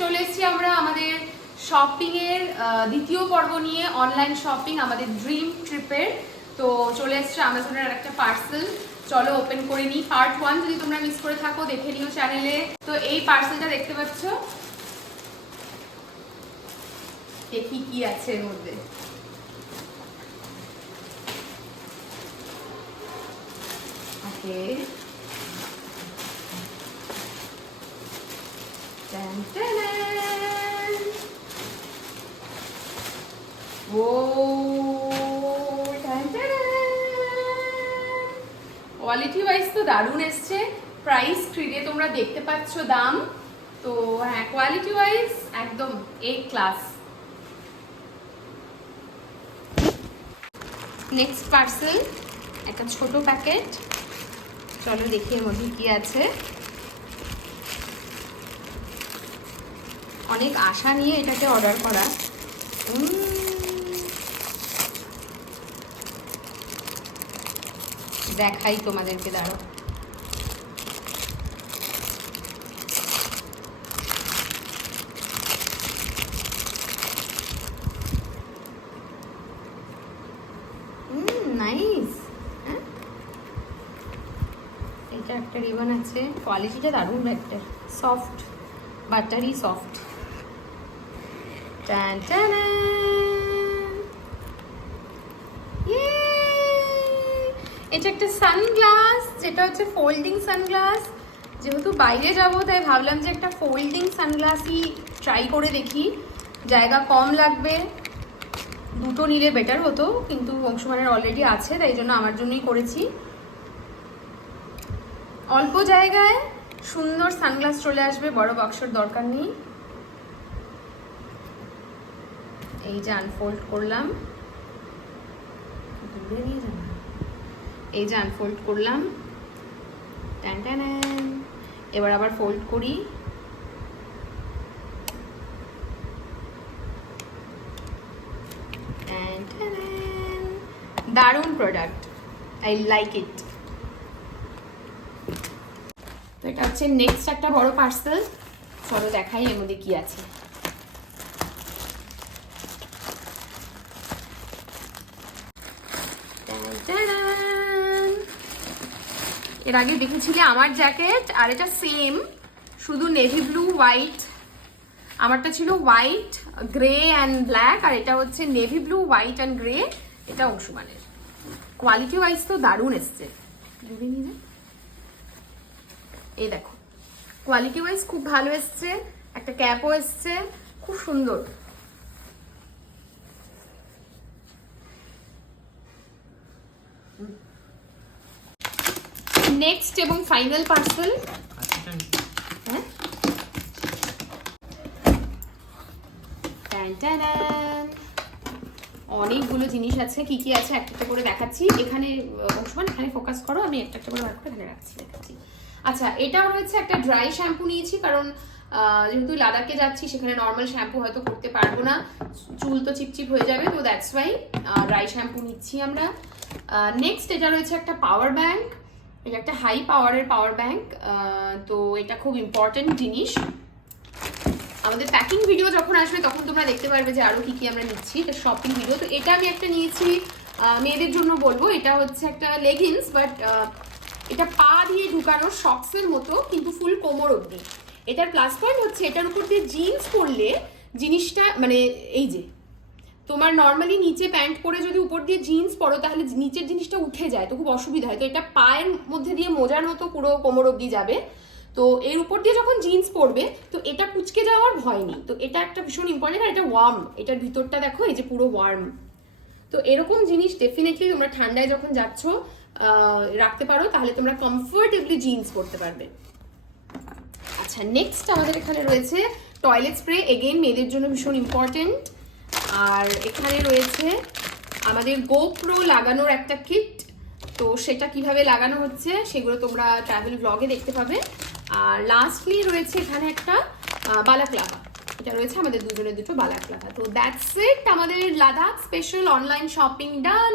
চলে এসেছি আমরা আমাদের শপিং এর দ্বিতীয় পর্ব নিয়ে, অনলাইন শপিং আমাদের ড্রিম ট্রিপের। তো চলে এসেছে আমাজনের একটা পার্সেল, চলো ওপেন করে নিই। পার্ট 1 যদি তোমরা মিস করে থাকো দেখে নিও চ্যানেলে। তো এই পার্সেলটা দেখতে পাচ্ছ, দেখি কি আছে এর মধ্যে। ওকে, কোয়ালিটি ওয়াইজ তো দারুণ এসছে। প্রাইস স্ক্রিনে তোমরা দেখতে পাচ্ছ দাম। তো হ্যাঁ, কোয়ালিটি ওয়াইজ একদম এ ক্লাস। নেক্সট পার্সেল, একটা ছোট প্যাকেট। চলো দেখি এর মধ্যে কি আছে। অনেক আশা নিয়ে এটাকে অর্ডার করা। দেখাই তোমাদেরকে, দাঁড়ো। নাইস। এটা একটা রিবন আছে, কোয়ালিটিটা দারুণ একটা, সফট, বাটারি সফট। এটা একটা সানগ্লাস, যেটা হচ্ছে ফোল্ডিং সানগ্লাস। যেহেতু বাইরে যাবো তাই ভাবলাম যে একটা ফোল্ডিং সানগ্লাসই ট্রাই করে দেখি, জায়গা কম লাগবে। দুটো নিলে বেটার হতো, কিন্তু অংশমানের অলরেডি আছে, তাই জন্য আমার জন্যই করেছি। অল্প জায়গায় সুন্দর সানগ্লাস চলে আসবে, বড় বাক্সর দরকার নেই। এই যে আনফোল্ড করলাম, এই যে আনফোল্ড করলাম, এবার আবার ফোল্ড করি। দারুণ প্রোডাক্ট, আই লাইক ইট। তো এটা হচ্ছে নেক্সট একটা বড় পার্সেল। চলো দেখাই এর মধ্যে কি আছে। এর আগে দেখেছিলে আমার জ্যাকেট, আর এটা সেম, শুধু নেভি ব্লু হোয়াইট। আমারটা ছিল হোয়াইট গ্রে অ্যান্ড ব্ল্যাক, আর এটা হচ্ছে navy blue white and grey. এটা অংশমানের। কোয়ালিটি ওয়াইজ তো দারুণ এসছে। এই দেখো, কোয়ালিটি ওয়াইজ খুব ভালো এসছে। একটা ক্যাপও এসছে, খুব সুন্দর। নেক্সট এবং ফাইনাল পার্সেল। অনেকগুলো জিনিস আছে, কি কি আছে একটা করে দেখাচ্ছি। এখানে অংশমান, এখানে ফোকাস করো, আমি একটা করে বার করে এখানে রাখছি, দেখাচ্ছি। আচ্ছা, এটাও রয়েছে একটা ড্রাই শ্যাম্পু নিয়েছি, কারণ যেহেতু লাদাখে যাচ্ছি সেখানে নর্মাল শ্যাম্পু হয়তো করতে পারবো না, চুল তো চিপচিপ হয়ে যাবে, তো দ্যাটস ওয়াই ড্রাই শ্যাম্পু নিচ্ছি আমরা। নেক্সট এটা রয়েছে একটা পাওয়ার ব্যাংক। এটা একটা হাই পাওয়ারের পাওয়ার ব্যাংক, তো এটা খুব ইম্পর্টেন্ট জিনিস। আমাদের প্যাকিং ভিডিও যখন আসবে তখন তোমরা দেখতে পারবে যে আরো কি কি আমরা নিচ্ছি, এটা শপিং ভিডিও। তো এটা আমি একটা নিয়েছি মেয়েদের জন্য বলবো। এটা হচ্ছে একটা লেগিংস, বাট এটা পা দিয়ে ঢুকানো শক্সের মতো, কিন্তু ফুল কোমর অবধি। এটার প্লাস পয়েন্ট হচ্ছে এটার উপর দিয়ে জিন্স পরলে জিনিসটা, মানে এই যে তোমার নর্মালি নিচে প্যান্ট পরে যদি উপর দিয়ে জিন্স পরো তাহলে নিচের জিনিসটা উঠে যায়, তো খুব অসুবিধা হয়। তো এটা পায়ের মধ্যে দিয়ে মোজার মতো পুরো কোমর অবধি যাবে। তো এর উপর দিয়ে যখন জিন্স পরবে তো এটা কুচকে যাওয়ার ভয় নেই। তো এটা একটা ভীষণ ইম্পর্টেন্ট। আর এটা ওয়ার্ম, এটার ভিতরটা দেখো, এই যে পুরো ওয়ার্ম। তো এরকম জিনিস ডেফিনেটলি তোমরা ঠান্ডায় যখন যাচ্ছ রাখতে পারো, তাহলে তোমরা কমফোর্টেবলি জিন্স পরতে পারবে। আচ্ছা, নেক্সট আমাদের এখানে রয়েছে টয়লেট স্প্রে, এগেইন মেয়েদের জন্য ভীষণ ইম্পর্টেন্ট। আর এখানে রয়েছে আমাদের গোপ্রো লাগানোর একটা কিট। তো সেটা কিভাবে লাগানো হচ্ছে সেগুলো তোমরা ট্রাভেল ব্লগে দেখতে পাবে। আর লাস্টলি রয়েছে এখানে একটা বালাক্লাভা। এটা রয়েছে আমাদের দুজনের দুটো বালাক্লাভা। তো দ্যাটস ইট, আমাদের লাদাখ স্পেশাল অনলাইন শপিং ডান।